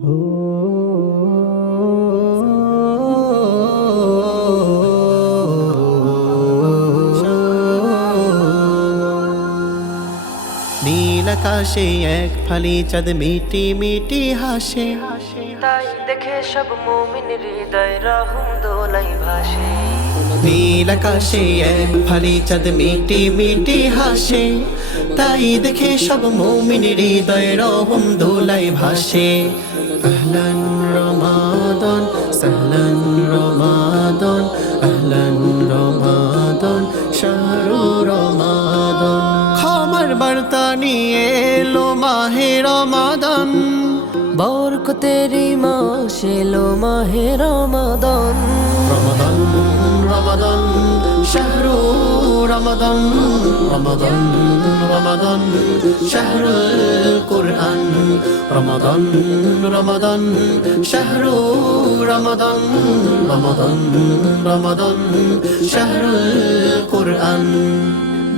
নীল আকাশে এক ফালি চাঁদ মিটি মিটি হাসে, তাই দেখে সব মুমিন হৃদয় রহম দোলাই ভাসে। নীল আকাশে এক ফালি চাঁদ মিটি মিটি হাসে, তাই দেখে সব মুমিন হৃদয় রহম দোলাই ভাসে। আহলান রমাদান সাহলান রমাদান, আহলান রমাদান শাহরু রমাদান। ক্ষমার বার্তা নিয়ে এলো মাহে রমাদান, বরকতেরি মাস এলো মাহে রমাদান। রমাদান রমাদান শাহরু রমাদান, রমাদান রমাদান শাহরুল কুরআন। রমাদান রমাদান শাহরু রমাদান, রমাদান রমাদান শাহরুল কুরআন।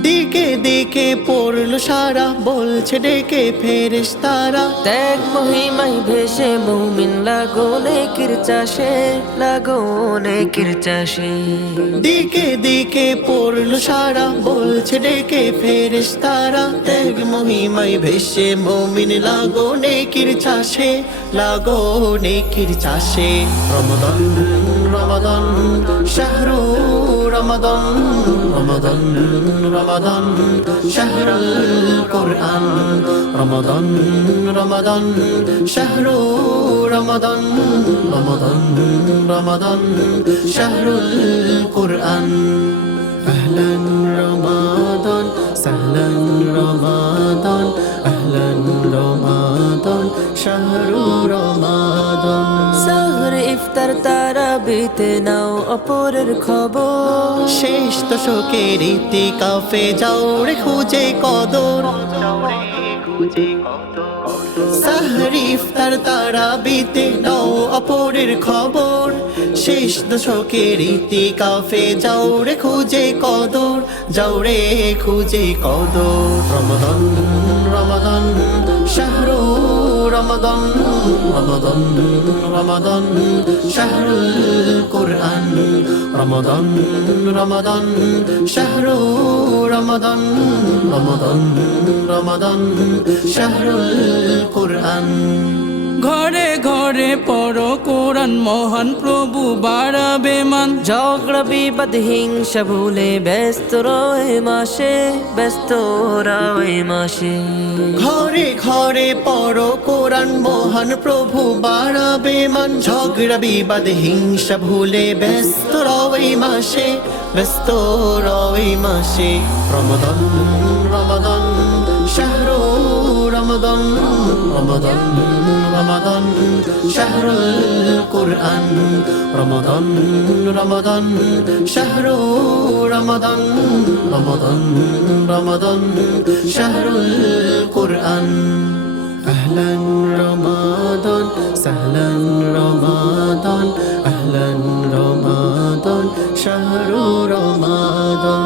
দিকে দিকে পড়লো সারা, বলছে ডেকে ফেরেশতারা। ত্যাগ মহিমায় ভেসে মুমিন লাগো নেকির চাষে, লাগো নেকির চাষে। দিকে দিকে পড়লো সারা, বলছে ডেকে ফেরেশতারা। ত্যাগ মহিমায় ভেসে মুমিন লাগো নেকির চাষে, লাগো নেকির চাষে। রমাদান রমাদান শাহরু রমাদান, রমাদান রমাদান শাহরুল কুরআন। রমাদান রমাদান শাহরু রমাদান, রমাদান রমাদান শাহরুল কুরআন। আহলান রমাদান সাহলান রমাদান, আহলান রমাদান শাহরু রমাদান। সাহর ইফতার তারাবিতে নাও অপরের খবর, শেষ দশকের ইতিকাফে যাও রে খুঁজে কদর। সাহর ইফতার তারাবিতে নাও অপরের খবর, শেষ দশকের ইতিকাফে যাও রে খুঁজে কদর, যাও রে খুঁজে কদর। রমাদান রমাদান শাহরু রমাদান, রমাদান রমাদান শাহরুল কুরআন। রমাদান রমাদান শাহরু রমাদান, রমাদান রমাদান শাহরুল কুরআন। ঘরে ঘরে পড়ো কোরআন, মহান প্রভু বাড়াবে মান। ঝগড়া বিবাদ হিংসা ভুলে ব্যস্ত রয়ে মাসে, ব্যস্ত রয়ে মাসে। ঘরে ঘরে পড়ো কোরআন, মহান প্রভু বাড়াবে মান। ঝগড়া বিবাদ হিংসা ভুলে ব্যস্ত রওই মাসে, ব্যস্ত রওই মাসে। রমাদান রমাদান শাহরু রমাদান, রমাদান রমাদান শাহরুল কুরআন। রমাদান রমাদান শাহরু রমাদান, রমাদান রমাদান শাহরুল কুরআন। আহলান রমাদান সাহলান রমাদান, আহলান রমাদান শাহরু রমাদান।